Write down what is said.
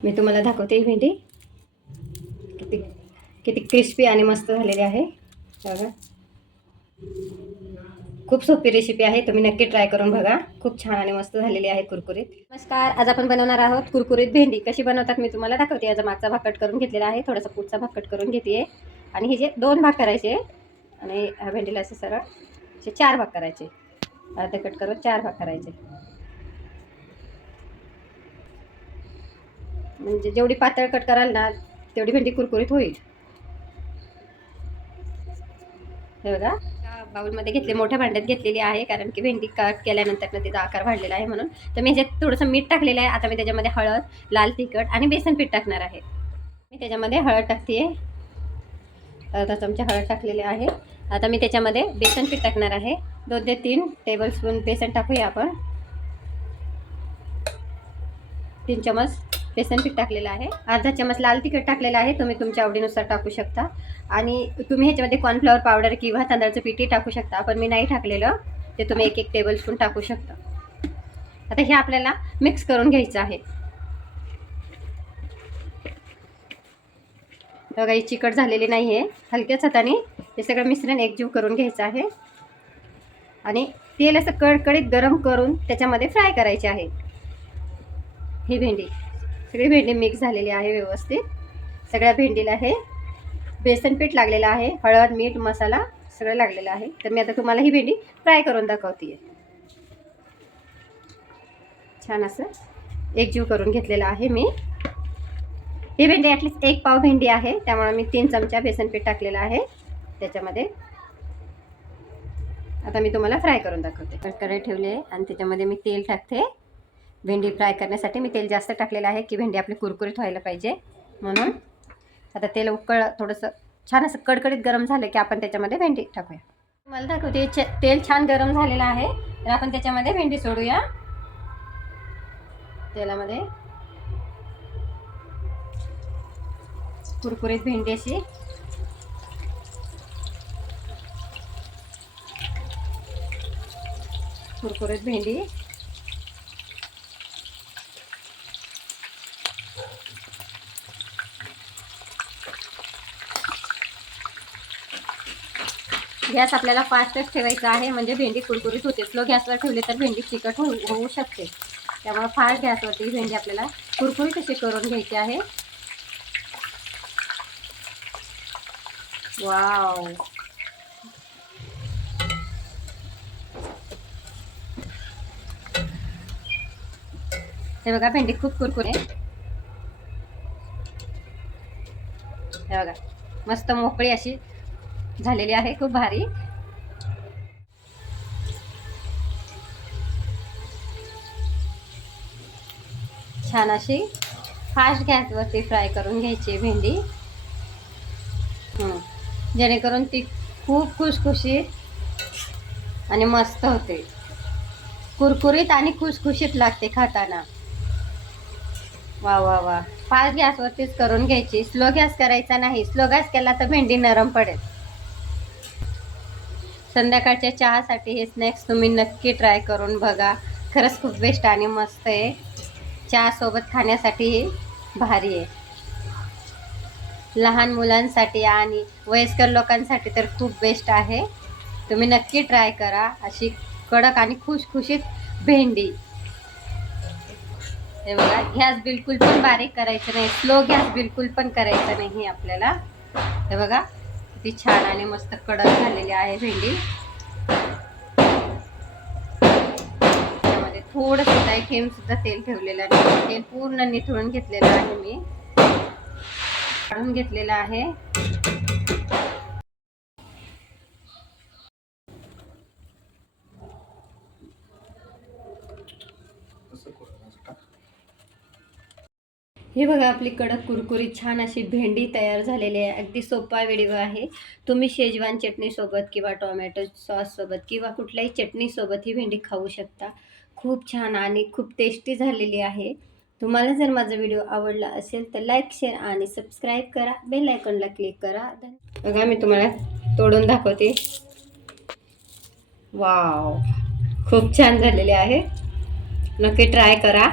मी तुम्हाला दाखवते ही भेंडी. किती किती क्रिस्पी आणि मस्त झालेली आहे. बघा. खूप सोपी रेसिपी आहे. तुम्ही नक्की ट्राय करून बघा. खूप छान आणि मस्त झालेली आहे कुरकुरीत. नमस्कार. आज आपण बनवणार आहोत कुरकुरीत भेंडी. कशी बनवतात मी तुम्हाला दाखवते. याचा मागचा भाग कट करून घेतलेला आहे. थोडासा पुढचा भाग कट करून घेते आणि हे जे दोन भाग करायचे आणि ह्या भेंडीला असे सरळ असे चार भाग करायचे अर्धे कट करून चार भाग करायचे म्हणजे जेवढी पातळ कट कराल ना तेवढी भेंडी कुरकुरीत होईल. हे बघा. एका बाउलमध्ये घेतले मोठ्या भांड्यात घेतलेली आहे कारण की भेंडी कट केल्यानंतर ना तिचा आकार वाढलेला आहे म्हणून. तर मी ह्याच्यात थोडंसं मीठ टाकलेलं आहे आता मी त्याच्यामध्ये हळद लाल तिखट आणि बेसन पीठ टाकणार आहे. मी त्याच्यामध्ये हळद टाकते अर्धा चमचा हळद टाकलेली आहे. आता मी त्याच्यामध्ये बेसन पीठ टाकणार आहे. दोन ते तीन टेबलस्पून बेसन टाकूया आपण. तीन चमच बेसन पीठ टाकलेलं आहे. अर्धा चमच लाल तिखट टाकलेलं आहे. तुम्ही तुमच्या आवडीनुसार टाकू शकता. आणि तुम्ही ह्याच्यामध्ये कॉर्नफ्लॉवर पावडर किंवा तांदळाचं पीठही टाकू शकता. पण मी नाही टाकलेलं. ते तुम्ही एक एक टेबलस्पून टाकू शकता. आता हे आपल्याला मिक्स करून घ्यायचं आहे. बघा ही चिकट झालेली नाही आहे हलक्याच हाताने हे सगळं मिश्रण एकजीव करून घ्यायचं आहे. आणि तेल असं कडकडीत गरम करून त्याच्यामध्ये फ्राय करायचे आहे. ही भेंडी. सगळी भेंडी मिक्स झालेली आहे व्यवस्थित. सगळ्या भेंडीला हे बेसन पीठ लागलेलं आहे हळद मीठ मसाला सगळं लागलेलं आहे. तर मी आता तुम्हाला ही भेंडी फ्राय करून दाखवते छान असं एकजीव करून घेतलेलं आहे मी. ही भेंडी ॲटलिस्ट एक पाव भेंडी आहे त्यामुळे मी तीन चमचा बेसन पीठ टाकलेलं आहे. त्याच्यामध्ये आता मी तुम्हाला फ्राय करून दाखवते. कडकडे ठेवले आणि त्याच्यामध्ये मी तेल टाकते. भेंडी फ्राय करण्यासाठी मी तेल जास्त टाकलेलं आहे की भेंडी आपली कुरकुरीत व्हायला पाहिजे म्हणून. आता तेल उकळ थोडंसं छान असं कडकडीत गरम झालं की आपण त्याच्यामध्ये भेंडी टाकूया. मला दाखवते छ तेल छान गरम झालेलं आहे. तर आपण त्याच्यामध्ये भेंडी सोडूया. तेलामध्ये. कुरकुरीत भेंडी अशी. कुरकुरीत भेंडी. गॅस आपल्याला फास्टच ठेवायचा आहे. म्हणजे भेंडी कुरकुरीत होते. स्लो गॅसवर ठेवली तर भेंडी चिकट होऊ होऊ शकते. त्यामुळे फास्ट गॅसवरती भेंडी आपल्याला कुरकुरीत अशी करून घ्यायची आहे. वाव. हे बघा भेंडी खूप कुरकुरे हे बघा मस्त मोकळी अशी झालेली आहे खूप भारी. छान अशी फास्ट गॅसवरती फ्राय करून घ्यायची भेंडी. जेणेकरून ती खूप खुशखुशीत आणि मस्त होते. कुरकुरीत आणि खुशखुशीत लागते खाताना. वा वा वा. फास्ट गॅसवरतीच करून घ्यायची. स्लो गॅस करायचा नाही. स्लो गॅस केला तर भेंडी नरम पडेल. संध्याकाळच्या चहासाठी हे स्नॅक्स तुम्ही नक्की ट्राय करून बघा. खरंच खूप बेस्ट आणि मस्त आहे. चहासोबत खाण्यासाठी हे भारी आहे. लहान मुलांसाठी आणि वयस्कर लोकांसाठी तर खूप बेस्ट आहे. तुम्ही नक्की ट्राय करा. अशी कडक आणि खुशखुशीत भेंडी. हे बघा गॅस बिलकुल पण बारीक करायचं नाही. स्लो गॅस बिलकुल पण करायचं नाही आपल्याला. हे बघा किती छान आणि मस्त कडक झालेली आहे भेंडी. त्यामध्ये थोडं एक सुद्धा तेल ठेवलेलं आहे. तेल पूर्ण निथळून घेतलेलं आहे मी. काढून घेतलेलं आहे. हे बघा आपली कडक कुरकुरीत छान अशी भेंडी तयार झालेली आहे. अगदी सोपा व्हिडिओ आहे. तुम्ही शेजवान चटणीसोबत किंवा टोमॅटो सॉससोबत किंवा कुठल्याही चटणीसोबत ही भेंडी खाऊ शकता. खूप छान आणि खूप टेस्टी झालेली आहे. तुम्हाला जर माझा व्हिडिओ आवडला असेल तर लाईक शेअर आणि सबस्क्राईब करा. बेल आयकॉनला क्लिक करा. बघा मी तुम्हाला तोडून दाखवते. वाव! खूप छान झालेले आहे. नक्की ट्राय करा.